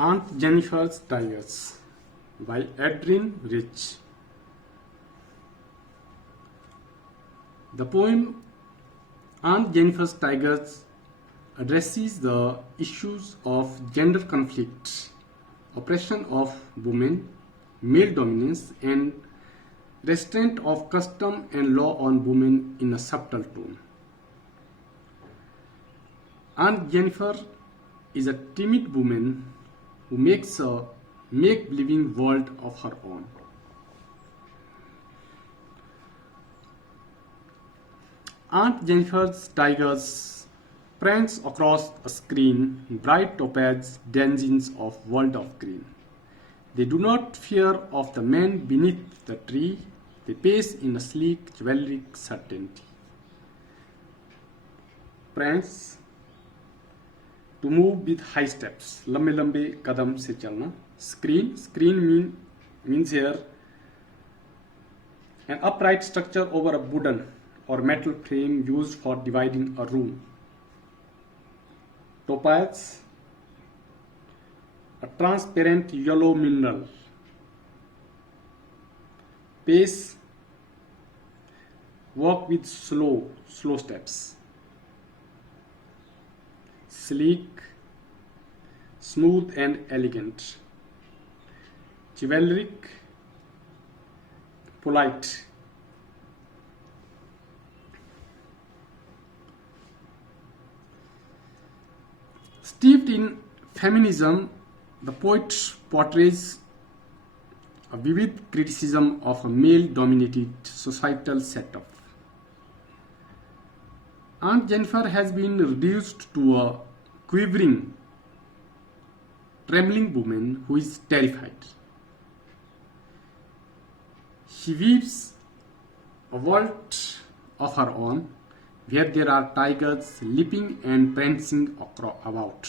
Aunt Jennifer's Tigers by Adrian Rich. The poem Aunt Jennifer's Tigers addresses the issues of gender conflict, oppression of women, male dominance, and restraint of custom and law on women in a subtle tone. Aunt Jennifer is a timid woman who makes a make-believing world of her own. Aunt Jennifer's tigers prance across a screen, bright topaz denizens of world of green. They do not fear of the man beneath the tree, they pace in a sleek, chivalric certainty. Prance, to move with high steps, लंबे लंबे कदम से चलना. Screen means here an upright structure over a wooden or metal frame used for dividing a room. Topaz, a transparent yellow mineral. Pace, walk with slow steps. Sleek, smooth and elegant. Chivalric, polite. Steeped in feminism, the poet portrays a vivid criticism of a male-dominated societal setup. Aunt Jennifer has been reduced to a quivering, trembling woman who is terrified. She weaves a world of her own where there are tigers leaping and prancing about.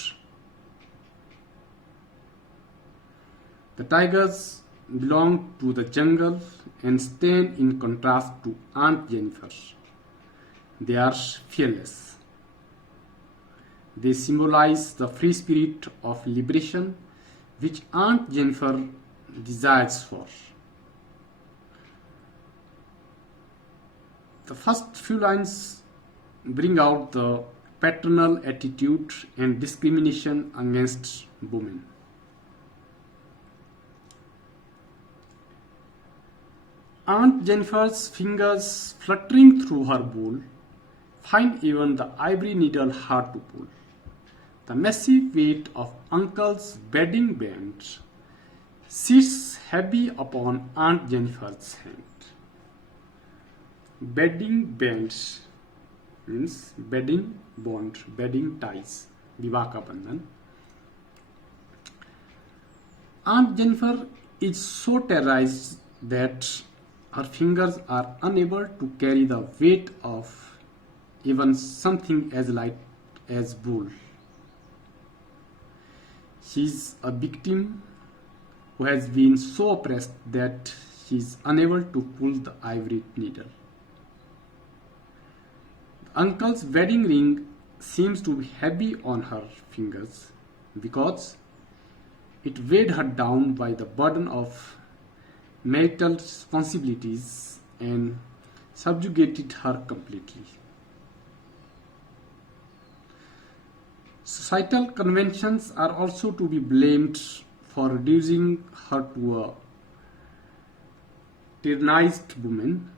The tigers belong to the jungle and stand in contrast to Aunt Jennifer. They are fearless. They symbolize the free spirit of liberation which Aunt Jennifer desires for. The first few lines bring out the paternal attitude and discrimination against women. Aunt Jennifer's fingers fluttering through her bowl find even the ivory needle hard to pull. The massive weight of Uncle's bedding band sits heavy upon Aunt Jennifer's hand. Bedding bands means bedding bond, bedding ties, विवाह का बंधन. Aunt Jennifer is so terrorized that her fingers are unable to carry the weight of even something as light as wool. She is a victim who has been so oppressed that she is unable to pull the ivory needle. Uncle's wedding ring seems to be heavy on her fingers because it weighed her down by the burden of marital responsibilities and subjugated her completely. Societal conventions are also to be blamed for reducing her to a tyrannized woman.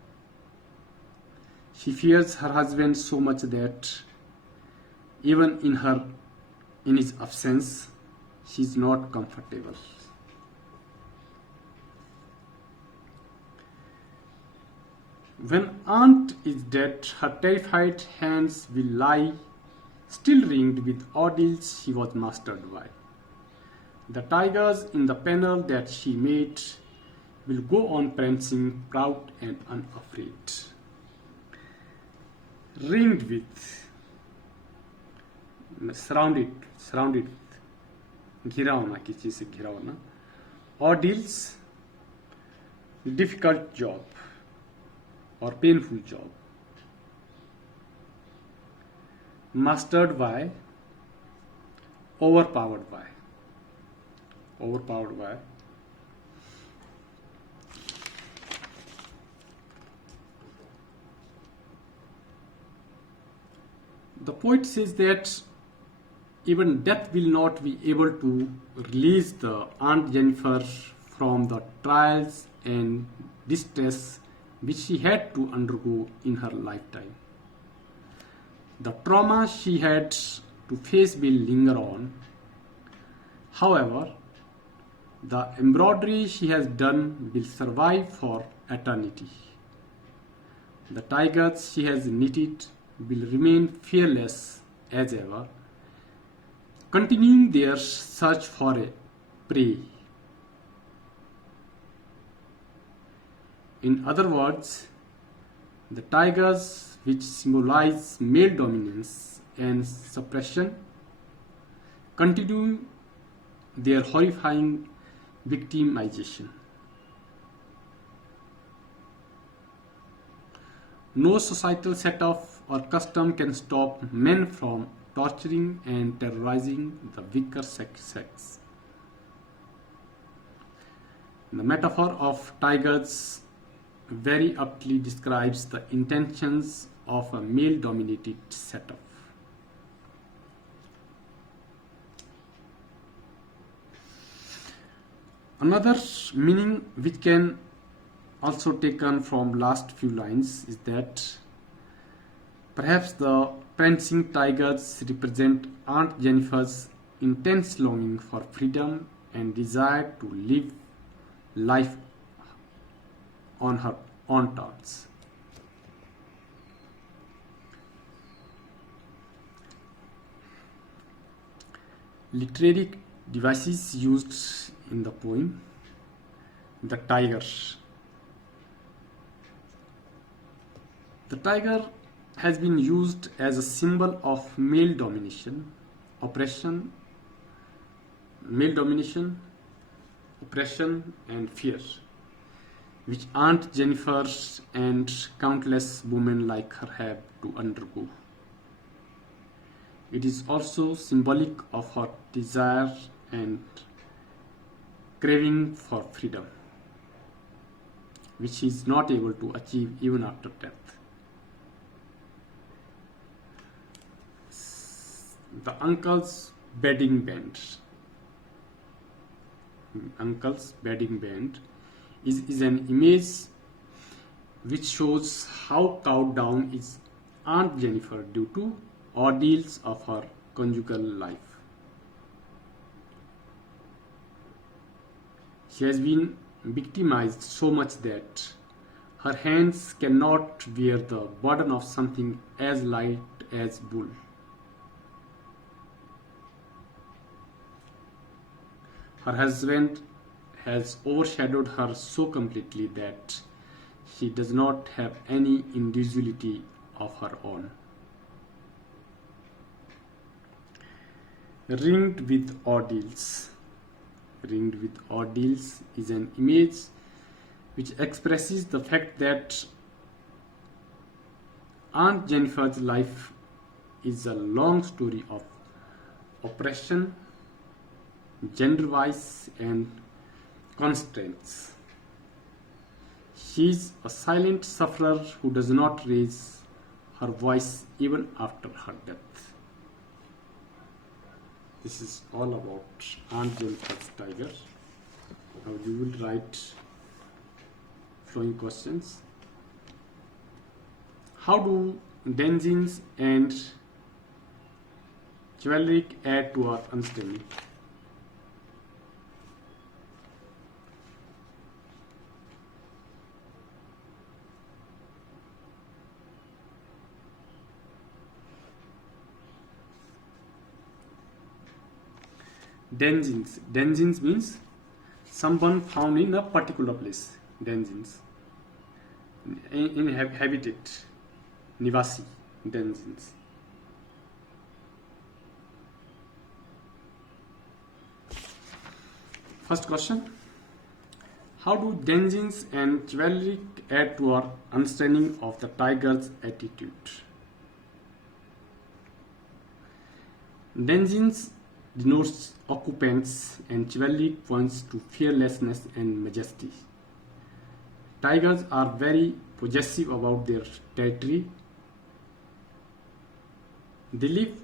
She fears her husband so much that even in his absence, she is not comfortable. When Aunt is dead, her terrified hands will lie still ringed with ordeals she was mastered by. The tigers in the panel that she made will go on prancing proud and unafraid. Ringed with, surrounded with, घिरा होना, किसी से घिरा होना. Ordeals, difficult job or painful job. Mastered by, overpowered by. overpowered by. The poet says that even death will not be able to release the Aunt Jennifer from the trials and distress which she had to undergo in her lifetime. The trauma she had to face will linger on. However, the embroidery she has done will survive for eternity. The tigers she has knitted will remain fearless as ever, continuing their search for a prey. In other words, the tigers, which symbolize male dominance and suppression, continue their horrifying victimization. No societal setup or custom can stop men from torturing and terrorizing the weaker sex. The metaphor of tigers very aptly describes the intentions of a male-dominated setup. Another meaning which can also taken from last few lines is that perhaps the prancing tigers represent Aunt Jennifer's intense longing for freedom and desire to live life on her own terms. Literary devices used in the poem, the tiger. The tiger has been used as a symbol of male domination, oppression, and fear, which Aunt Jennifer and countless women like her have to undergo. It is also symbolic of her desire and craving for freedom, which she is not able to achieve even after death. The uncle's bedding band. Uncle's bedding band is an image which shows how cowed down is Aunt Jennifer due to ordeals of her conjugal life. She has been victimized so much that her hands cannot bear the burden of something as light as wool. Her husband has overshadowed her so completely that she does not have any individuality of her own. Ringed with ordeals. Ringed with ordeals is an image which expresses the fact that Aunt Jennifer's life is a long story of oppression, gender vice, and constraints. She is a silent sufferer who does not raise her voice even after her death. This is all about Aunt Jennifer's tiger. Now you will write flowing questions. How do denizens and jewelry add to our understanding? Denizens. Denizens means someone found in a particular place. Denizens. Inhabited. Nivasi. Denizens. First question. How do denizens and jewelry add to our understanding of the tiger's attitude? Denizens denotes occupants, and chivalry points to fearlessness and majesty. Tigers are very possessive about their territory. They live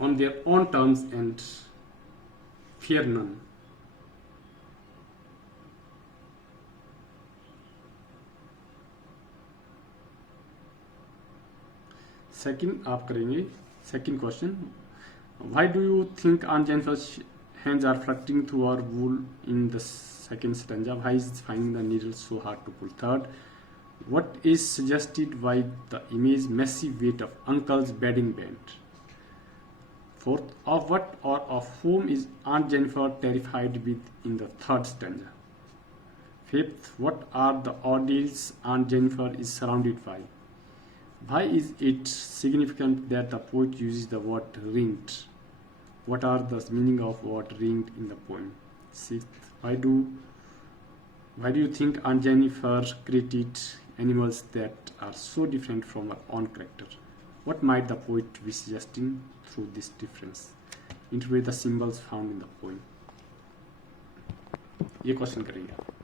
on their own terms and fear none. Second आप करेंगे second question. Why do you think Aunt Jennifer's hands are fluttering through her wool in the second stanza? Why is finding the needle so hard to pull? Third, what is suggested by the image massive weight of uncle's bedding bed? Fourth, of what or of whom is Aunt Jennifer terrified with in the third stanza? Fifth, what are the ordeals Aunt Jennifer is surrounded by? Why is it significant that the poet uses the word ringed? What are the meaning of word ringed in the poem? Sixth, why do you think Aunt Jennifer created animals that are so different from her own character? What might the poet be suggesting through this difference? Interpret the symbols found in the poem. ये question करेंगे आप.